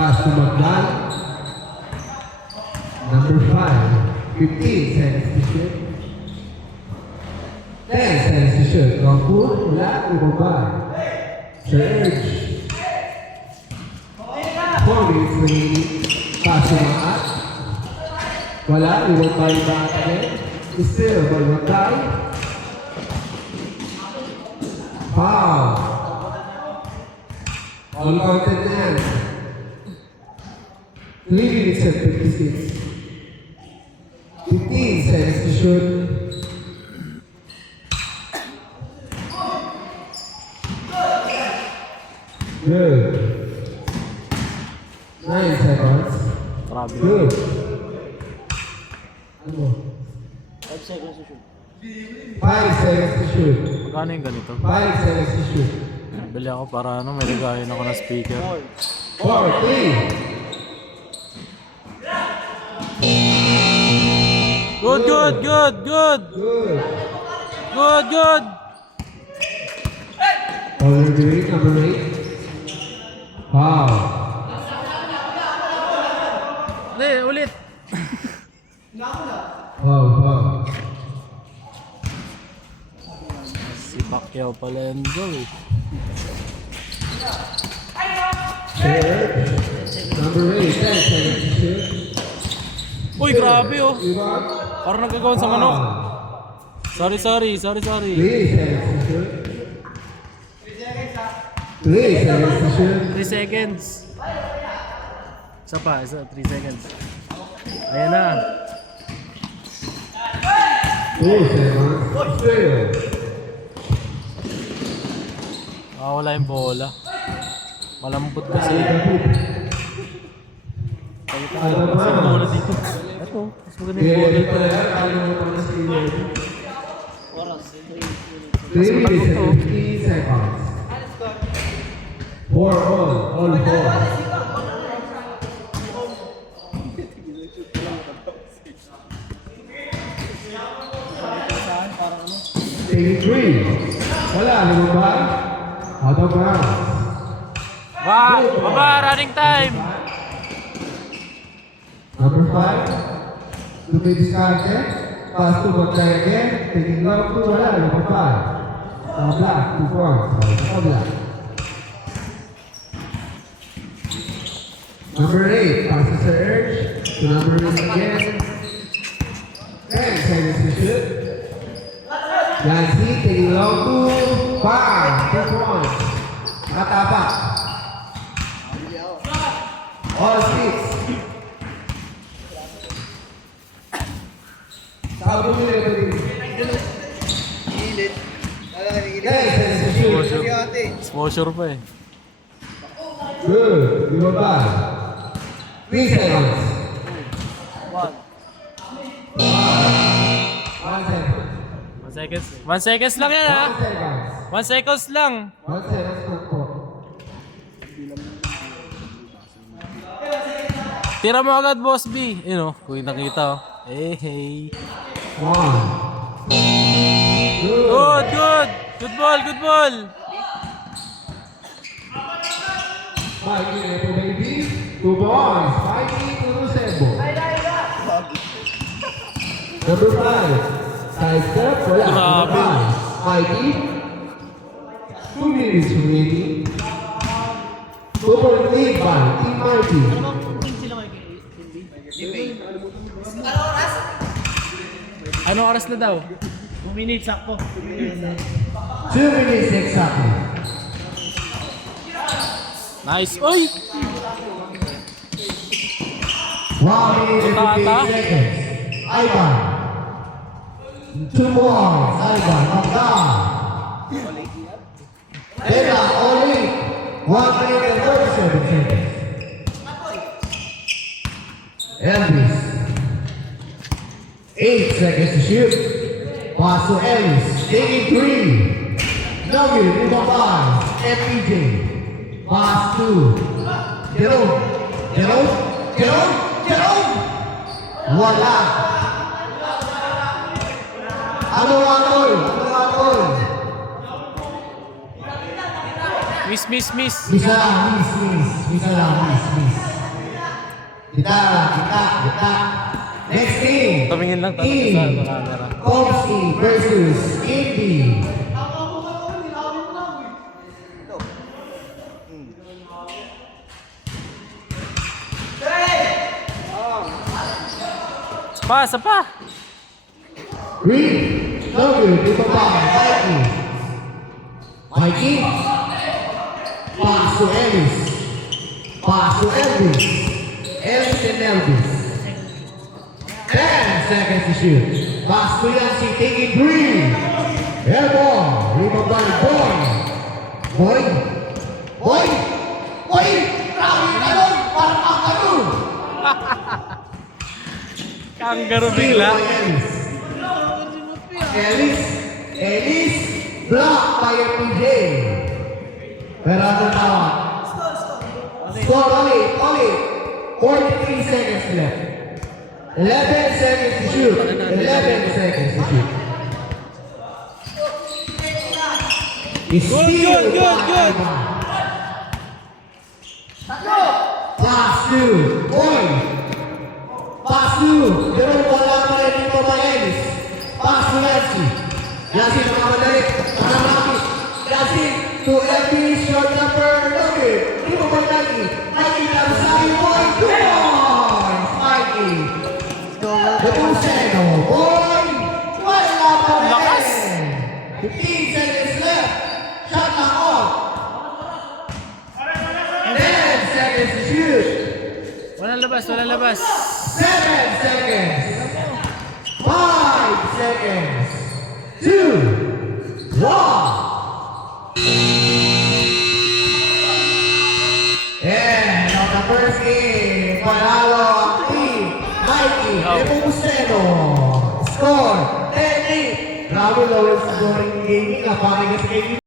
Pass to Magdan. Number 5. 15 seconds to shoot. 10 seconds to shoot. Long pull. Wala. Ibaba. Surge. 4 minutes remaining. Pass to Maat. Wala. Ibaba yung back again. Still, ball will die. Foul. All counted na yan. 3 minutes and 56. 15 seconds to shoot. Good. 9 seconds. Good. Ano? 5 seconds to shoot. 5 seconds to shoot. Magkano yung ganito? 5 seconds to shoot. Bili ako para ano, may ligayin ako ng speaker. 4, 3. Good, good, good, good! Good. Good, good! Over the ring, number 8. Wow. Hindi, ulit! Wow, wow. Si Pacquiao pala yung goal eh. Number 8, 10 seconds to shoot. Uy, grabe oh! Rebound. Parang nagkagawan sa manok. Sorry, sorry, sorry, sorry. 3 seconds to shoot. 3 seconds to shoot. 3 seconds. Isa pa, 3 seconds. Ayan na. 2 seconds. Still. Wala yung bola. Malambot kasi. Pakita ko kasi yung bola dito. Ito, mas maganda yung bola dito. Oras. 3 minutes and 15 seconds. 4 all 4. Taking 3. Wala, lumaba. Out of bounds. Wow! Baba! Running time! Number 5. To be discarded. Pass to Magday again. Taking long to wala, lumaba. Black, 2 points. Black. Number 8. Passes the urge. To number 8 again. 10 seconds to shoot. Yancy taking long to 5. 2 points. Matapak. All 6. Sabi mo nila ba din? Gilid. Wala ka gilid. 10 seconds to shoot. Exposure pa eh. Good. Di ba ba? 3 seconds. 1. 1 second. 1 seconds. 1 seconds lang yan ha! 1 seconds. 1 seconds lang! 1 seconds po. Tira mo agad, Boss B. Yun o, kung nakita o. Hey, hey. 1. Good. Good, good! Good ball, good ball! 5 minutes, baby. 2 boys. 5 minutes to Lucebo. Number 5. Side step. Wala. Grabe. Mikey. 2 minutes remaining. Super lead by Team Mikey. Anong oras na daw? 2 minutes ako. 2 minutes exactly. Nice! Uy! 1 minute and 15 seconds. Ivan. 2 more. Ivan. Magda. Tela. Oli. 1 minute and 37 seconds. Elvis. 8 seconds to shoot. Pass to Ellis. Taking 3. Nugget in the box. FPJ. Pass to Jerome. Jerome. Jerome. Jerome. Wala. Ano ang goal? Miss. Miss lang, miss lang. Kita. Next game. Tumingin lang tayo E. sa camera. Komski versus Indy. Sapa. Green. No good. Dito pa. Mikey. Pass to Elvis. Elvis and Elvis. 10 seconds to shoot. Pass to Yancy, taking three. Airball. Rebound by Boy. Grabe ka doon. Parang ang ganun. Kangaroo bigla. Ellis. Block by MPJ. Pero ano tawag? Score only. 43 seconds left. 11 seconds to shoot. 11 seconds to shoot. Good. Pass to Boy. Pass to Jerome, wala pa rin dito by Ellis. Pass to Yancy. Yancy nakamadali. Nakamakis. Yancy to Elvis, shot number 9. Di mo ba Nike? Nike lang sa Boy. 2 points. Mikey. Debuceno, Boy. Wala pa rin. Lakas. 15 seconds left. Shot na off. 10 seconds to shoot. Walang labas. 7 seconds. 5 seconds. 2, 1. And on the first game, panalo ang team Mikey Debuceno. Score 10-8. Grabe lowest scoring game nila. Parang kasi